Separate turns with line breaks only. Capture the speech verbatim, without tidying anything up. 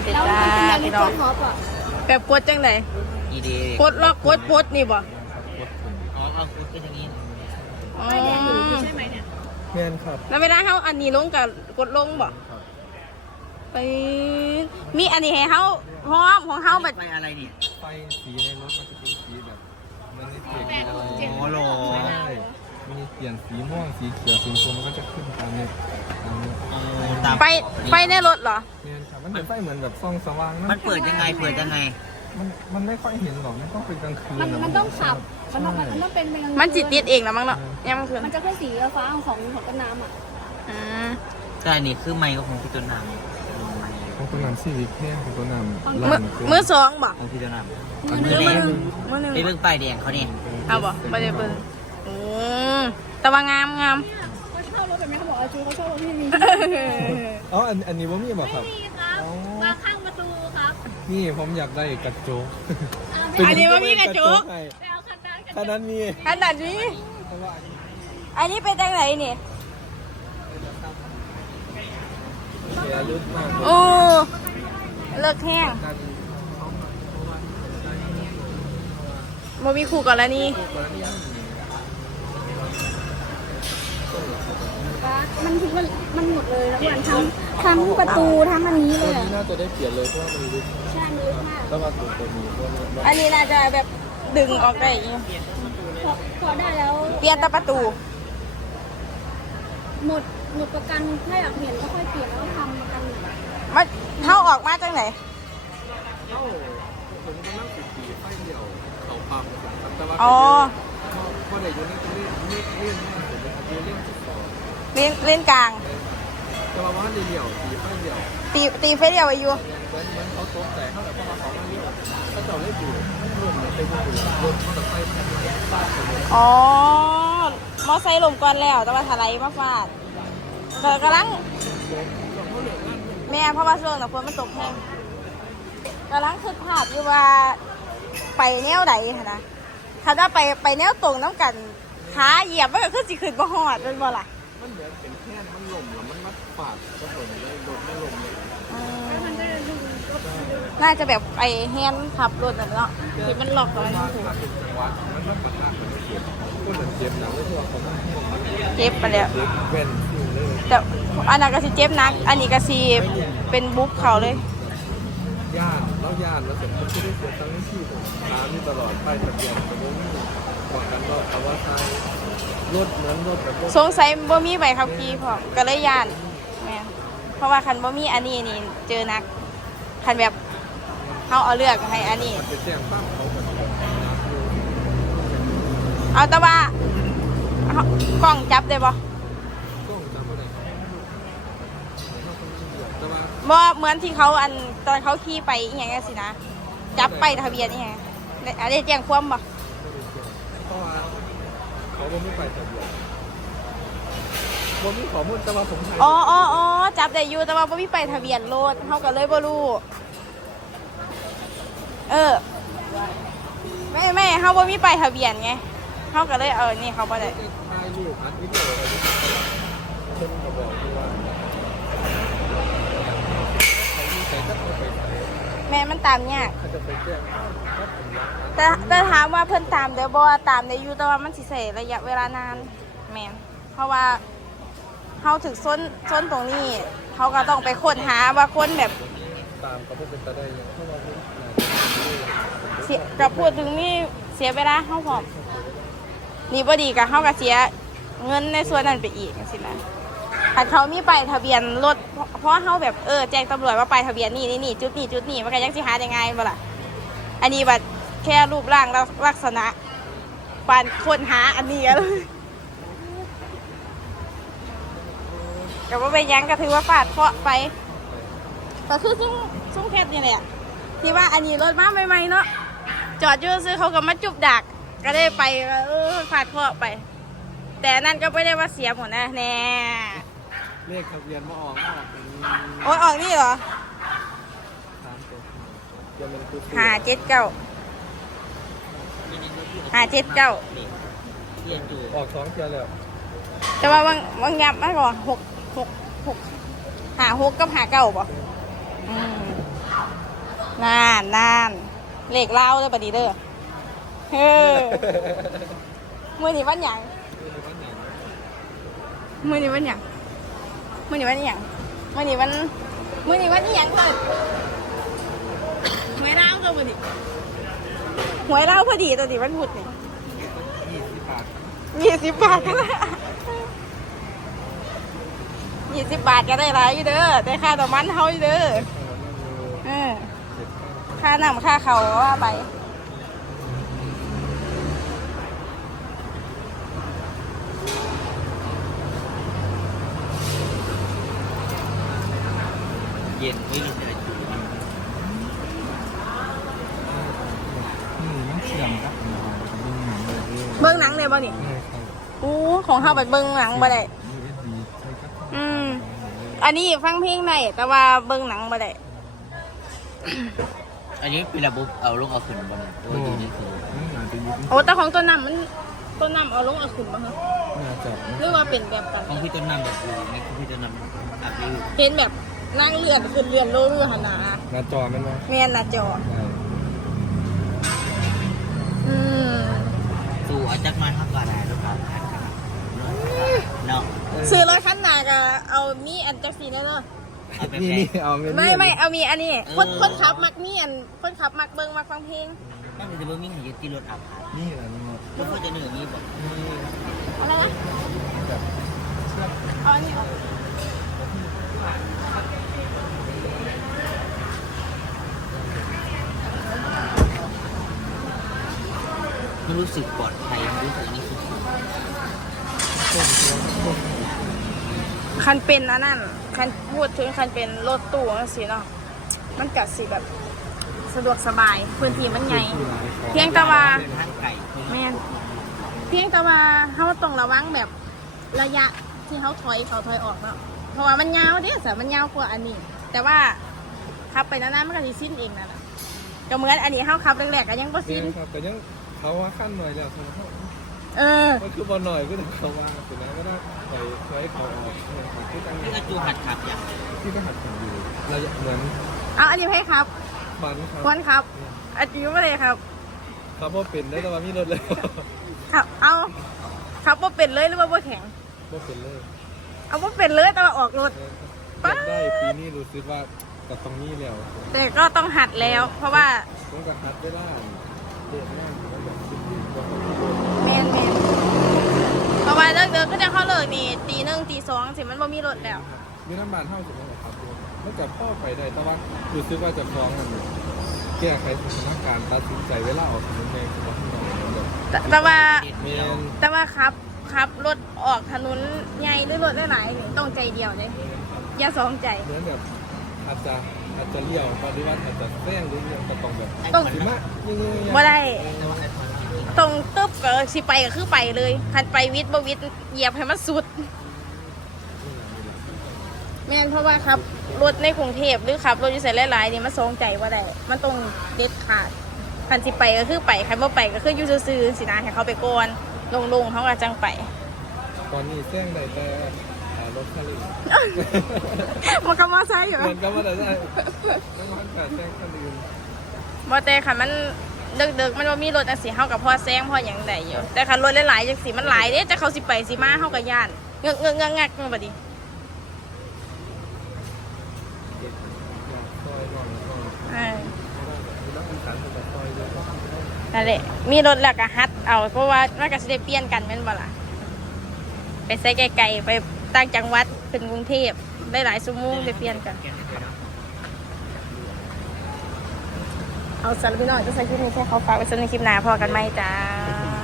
เด็ดจ้าพี่น้องแบบกดจังไหน
อีเด
กดล็อกกดปดนี่บ่
อ๋อเอากดเป็นอย่างนี้
อ๋อ
ใช่ไหมเนี่ย
เพื่อนครับ
แล้วเวลาเขาอันนี้ลงกับกดลงบ่ไปมีอันนี้ให้เขาพร้อมของเขาแบบ
ไฟอะไรเนี่ย
ไฟสีในรถมันจะเป็นสีแบบมันไม่เปลี่ยนสี
โอ้โห
ใช่มีเปลี่ยนสีม่วงสีเขียวสีชมพูมันก็จะขึ้นตามนี้ตามนี้
ไฟไฟในรถเหรอ
เพื่อนครับมันเป็นไฟเหมือนแบบส่องสว่างนะ
มันเปิดยังไงเปิดยังไง
มันมันไม่ค่อยเห็นหรอกมันต้องเป็นกลางคืน
มันมันต้องขับมันต้องมันต้องเป็นเป็นกลางคืน
มันจิตติดเองนะมั้งเนาะยังมันคือ
มันจะขึ้นสีฟ้าของของต้นน้ำอ่ะ
อืม
แต่อันนี้คือไมค์ของพี่ต้นน้ำ
ของต้นน้ำซีวิกแค่ของต้นน้ำ
มือมือสองบ่
ของพี่ต้นน้ำ
มือหนึ่งมือหนึ่ง
ไปเบิ่งป้ายแดงเขาเนี่ย
เอาบ่ไม่ได้เบิ่งโอ้แต่ว่างามงาม
เขาชอบรถแบบนี้เขาบอกอาจูเขาชอบรถที่มี
อ๋ออันอันนี้ว่ามีบ่ครับ
มีครับวางข้างประตูครับ
นี่ผมอยากได้กระจก
อันนี้ว่ามีกระจก
ขนาดนี้
ขนาดนี้อันนี้เป็นจังไหนนี่โอ้เลิกแห้งโมมีคู่ก่อนแล้วนี่
มันทิ้งมันมันหมดเลยแล้วมันทั้งทั้งประตูทั้งอันนี้เลย
น่าจะได้เปลี่ยนเลยเพราะว่ามันลึก
ใช่ลึกมาก
แล้วมาตัวตัวนี้
อันนี้น่าจะแบบดึงออกได้
พอได้แล้ว
เปลี่ยนแต่ประตู
หมดหมดประกันถ้าอยากเปลี่ยนก็ค่อยเปลี่ยนแล้วก็ทำประกัน
มาเท่าออกมาจังไหน
เท่าผมกำลังติดปีไฟเดียวเขาปั๊มแต่ว่า
อ๋อ
พอได้อยู่นี่จะเล่นเล่นเล่นผมเป็นเล่นเล่นที่สอง
เล่นเล่นกลาง
แต่ว่าว่าเดียวตีไฟเดียว
ตีตีไฟเดียวไปอยู่
เหมือนเหมือนเขาโต๊ะแต่เขาแบบเขามาของเดียวเขาเจาะเล่นอยู่รวมไปดูรวมมอเตอร์ไซค์มันฟาดไปเลย
อ๋อมอไซค์ลมก่อนแล้วแต่ว่าถลายมาฟาดเกิดกำลังแม่เพราะว่าช่วงน่ะฝนมันตกแห้งกำลังคือภาพอยู่ว่าไปแนวใดนะถ้าจะไปไปแนวตรงน้ำกันขาเหยียบมันก็คือสิขึ้นบ่ฮอดเป็นบ่ล่ะ
มันเหมือนเป็นแค่มันหล่มแล้วมันมัดปาดก็เหมือนเลยรถไม่หล่มเลย
น่าจะแบบไอ้แฮนด์ขับรถน่ะเนาะที่มันล็อกตอนนี้ถูก
จังหวะมันมันปะทะกันเจ็บก็เหมือนเจ็บหนักเลยที่ว่าเขา
เจ็บไปแล้ว
เว้นซิ่งเลย
แต่อันนั้นก็สิเจ็บนักอันนี้ก็สิเป็นบุ๊กเขาเลย
ย่านแล้วย่านแล้วเสร็จเขาจะได้เสียตังค์ที่ผมถามนี่ตลอดไปทะเบียนแต่ว่าไม่บอกกันว่าแต่ว่าใช่รถเหมือนรถแบบ
สงสัยบ่มีใบขับขี่พอก็เลยย่านแม่เพราะว่าคันบ่มีอันนี้นี่เจอนักคันแบบเขาเอาเลือกให้อันนี้เอาแต่ว่ากล้องจับได้บ่บ่เหมือนที่เขาอันตอนเขาขี่ไปอย่างเงี้ยสินะจับไปทะเบียนนี่ไงอะไรแจ้งความบ่
เพราะว่าเขาไม่ไปทะเบียนบ่มีข้อมูลแต่ว่าผม
อ๋ออ๋ออ๋อจับได้อยู่แต่ว่าบ่มีไปทะเบียนรถเขาก็เลยบ่รู้เออไม่ไม่เขาบ่มีไปทะเบียนไงเขาก็เลยเออนี่เขาบ่ได้
ถ่ายรูปอัดวิดีโออะไรเช่นเขาบอกว่า
แม่มันตามยากแต่แต่ถามว่าเพิ่นตามเดี๋ยวบ่ตามได้อยู่แต่ว่ามันสิใช้ระยะเวลานานแม่นเพราะว่าเขาถึงส้นส้นตรงนี้เขาก็ต้องไปค้นหาว่าคนแบบ
ตามก็เป็นไปได้ยังเพราะว่า
เสียกับพูดถึงนี่เสียเวลาเขาพร้อมนี่บ่ดีกับเขาก็เสียเงินในส่วนนั้นไปอีกสินะถ้าเขามีไปทะเบียนรถเพราะเขาแบบเออแจ้งตำรวจว่าไปทะเบียนนี่นี่นี่จุดนี้จุดนี้มันก็ยังสิหาได้ไงบ่ล่ะอันนี้แบบแค่รูปร่างลักษณะปานค้นหาอันนี้เลยแต่ว่าไปยังก็ถือว่าฟาดเคาะไปแต่คือซุ้งซุ้งเพชรนี่แหละที่ว่าอันนี้รถมาใหม่ๆเนาะจอดอยู่ซื้อเขาก็มาจุบดักก็ได้ไปเออฟาดเคาะไปแต่นั่นก็ไม่ได้ว่าเสียหมดนะแน่
เลขทะเบียนมาออกออก
โอ้ยออกนี่เหรอหาเจ็ดเก้าหาเจ็ดเก้า
ออกสองเทียแล้ว
แต่ว่าบางบางยับมากกว่าหกหกหกหาหกกับหาเก้าป่ะอืมนานนานเลขเล่าเด้อบัดนี้เด้อเออมื้อนี้วันหยังมื้อนี้วันหยังมื้อนี้วันหยังมื้อนี้วันมื้อนี้วันอีหยังเพิ่นหวยเล่าตัวมื้อนี้หวยเล่าพอดีตัวนี้วันพุธนี่
ยี่สิบบาท
ยี่สิบบาทก็ได้ยี่สิบบาทก็ได้หลายอยู่เด้อได้ค่าต่อมันเฮาอยู่เด้อเออค่าน้ำค่าเขาว่าไป
เย็นไม่รู้จะจู
อืมมันเชื่อมครับดูหนังเลย
เบิ้งหนังเลยบ่นี่อู้ของเฮาไปเบิ้งหนังบ่ได้อืมอันนี้ฟังเพลงได้แต่ว่าเบิ้งหนังบ่ได้
อันนี้เป็นระบบเอาลงเอาขึ้นบนตัวดีนี่คือ
โอ้แต่ของต้นน้ำมันต้นน้ำเอาลงเอาขึ้นบ่ฮะ
น่าจะ
หรือว่าเป็นแบบกัน
ของพี่ต้นน้ำแบบดูในของพี่ต้นน้ำอัพรีวิว
เห็นแบบนั่งเลื่อนขึ้นเลื่อนโลเรือหันหน้า
หน้าจอมันไหม
แม่นหน้าจออืม
สู่เอาจักมาทักกระดาษลูกค้าเนาะ
ซื้อรถคันหน้าก็เอามีอันจักสีแน่เนาะ
เอาไป
นี่
แปะ
นี่เอาเมนู
ไม่ไม่เอามีอันนี้คนคนขับมักมีอันคนขับมักเบิ่งมักฟังเพลง
มันจะเบิ่งมีให้ยึดที่รถอัพ
นี่แหละนี่
รถเขาจะเหนื่อยมีบอก
อะไรนะ
แบบ
เอาอันนี้เอา
มันรู้สึกปลอดภัยมันรู้สึกนี่คือ
คันเป็นอันนั้นคันพูดถึงคันเป็นรถตู้จังซี่เนาะมันก็สิแบบสะดวกสบายพื้นที่มันใหญ่เพียงแต่ว่า
เป็นทางไก่
แม่นเพียงแต่ว่าเฮาต้องระวังแบบระยะที่เฮาถอยเขาถอยออกเนาะเพราะว่ามันยาวเด้สะมันยาวกว่าอันนี้ แต่ว่าขับไปนานๆมันก็สิสิ้นเองนั่นแหละก็เหมือนอันนี้เฮาขับแรกๆก็ยังบ่
นี่
สิ้น
ครับแต่ยังเขาว่าขั้นหน่อยแล้วเขา
เออ
มันคือบอลหน่อยก็ถึงเขาว่าถึงนั้นก็ได้ไปใช้เขาออกเนี่ยครับที่ตั้ง
พี่กระจูหัดขับอย่าง
ที่ก็หัดขับอยู่เราเหมือน
เอาอันนี้ให้ครับ
ฟันครับ
ควรครับอันนี้บ่ได้ครับ
ครับพอเป็นได้แต่ว่ามีรถเลย
ครับ เอาครับบ่เป็นเลยหรือว่าบ่แข็ง
พอเป็นเลย
เอาบ่เป็นเลยแต่ว่าออกรถ
ได้ปีนี้รู้สึกว่ากับตรงนี้แล้ว
แต่ก็ต้องหัดแล้ว เพราะว่า
ต้องกับฮัทได้ล่าเด็กง่ายอยู่แล้วแบบคิดดีกว่า
แมนแมนเพราะว่าเลิกเดินก็จะเข้าเลิกนี่ตีหนึ่งตีสองสิมันบ่มีรถแล้ว
มีน้ำบานเท่าสุดแล้วครับนอกจากพ่อไปได้แต่ว่ารู้สึกว่าจะคล้องกันแก้ไขสถานการณ์ตัดสินใจเวลาออกถนนแดงสมมติหน่อยแบบ
แต่แต่ว่า
เมน
แต่ว่าครับครับรถออกถนนใหญ่หรือรถหลายๆนี่ต้องใจเดียวเลยอย่าสองใจ
เหมือนแบบอาจจะอาจจะเลี้ยวปฏิวัติอาจจะแซงหรือยังก็ต้องแบบ
ต้อง
สิมะยังไง
บ่ได้
แต่ว่าไอ้พอ
ตรงตึ๊บก็สิไปก็คือไปเลยคันไปวิทย์บ่วิทย์เหยียบให้มันสุด แม่นเพราะว่าครับรถในกรุงเทพหรือขับรถอยู่ใส่หลายๆนี่มันทรงใจว่าได้มันต้องเด็ดขาดคันสิไปก็คือไปคันบ่ไปก็คืออยู่ซื่อๆสินะให้เขาไปก่อนลงๆเขาก็จังไป
ตอนนี้แซงได้แต่รถคันอื่น
มันก็มาใช่อยู่
เหมือนกับว่าได้ได้น้ำมันขาดแซงคันอื่น
บ่แต่คันมันเดึกๆมันบ่มีรถจังซี่เฮากับพ่อแซงพ่อหยังได้อยู่แต่คันรถหลายๆจังซี่มันหลายเด้จะเขาสิไปสิมาเฮาก็ย่านเงึกๆงักๆบัดนี้
ซอยก่อนซอย
เออ
แล้วมันขาดแต่ซอยเยอะ
นั่นแหละมีรถแล้วก็ฮัดเอาเพราะว่ามันก็สิได้เปลี่ยนกันแม่นบ่ล่ะไปใส่ไกลๆไปต่างจังหวัดขึ้นกรุงเทพได้หลายชั่วโมงได้เปลี่ยนกันเอาสำหรับพี่น้องจะใส่คลิปนี้แค่เขาฝากไว้สำหรับคลิปหน้าพอกันไหมจ้า